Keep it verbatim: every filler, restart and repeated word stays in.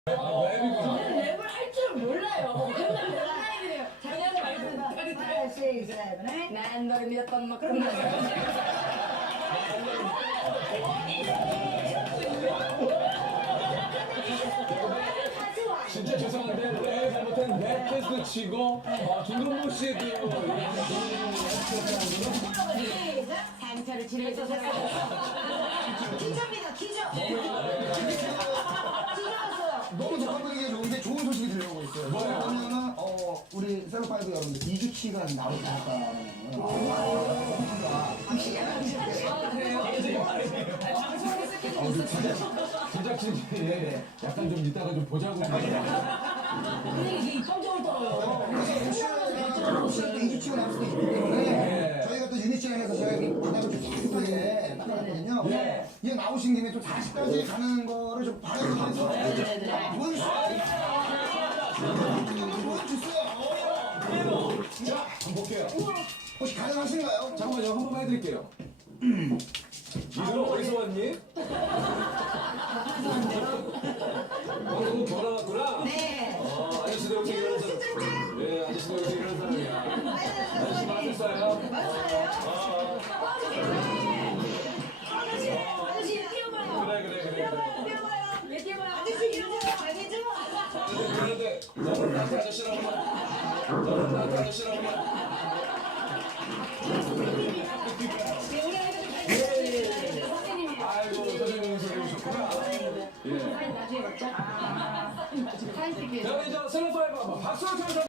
랩을 할 줄 몰라요. 맨날 몰라요. 작년 말씀 six, seven, eight. 난널 믿었던 만큼 진짜 죄송한데 랩 잘못한 랩 테스트 치고 어, 김동모 씨의 그 상처를 치료해서 살아요. 기저입니다, 기저. 기저였어요. 너무 적극적이게 좋은데 좋은 소식이 들려오고 있어요. 뭐냐면 어 우리 세븐파이브 여러분들 이 주치가 나오지 않을까. 제작진이 약간 좀 이따가 좀 보자고 좀. 근데 이게 입방정을 떨어요. 혹시라도 이 주치가 나올 수도 있기 때문에 저희가 또 유니시장에서 저희가 이 바닥을 좀 깨끗하게 닦아놨거든요. 이게 나오신 김에 좀 사십까지 가는 거를 좀 바라면서 보여주세요. 보여주세요. 자, 한번 볼게요. 혹시 가능하신가요? 잠깐만요, 한 번만 해드릴게요. 이거 어디서 왔니? 방금 결혼 왔구나? 네. 어, 아저씨도 여기 이런 사람. 네, 아저씨도 여기 이런 사람이야. 아저씨 맞았어요? 맞아요? 아저씨, 아저씨 뛰어봐요. 그래, 그래, 그래. 뛰어봐요. 왜 뛰어봐요? 아저씨 이러세요. 아니죠? 그런데 너는 나한테 아저씨라고 해. 너는 나한테 아저씨라고 해. 아이고, 선생님 소리 오셨구나. 예. 나중에 먹자. 자, 우리 저 세븐파이브 한번 박수 쳐주세요.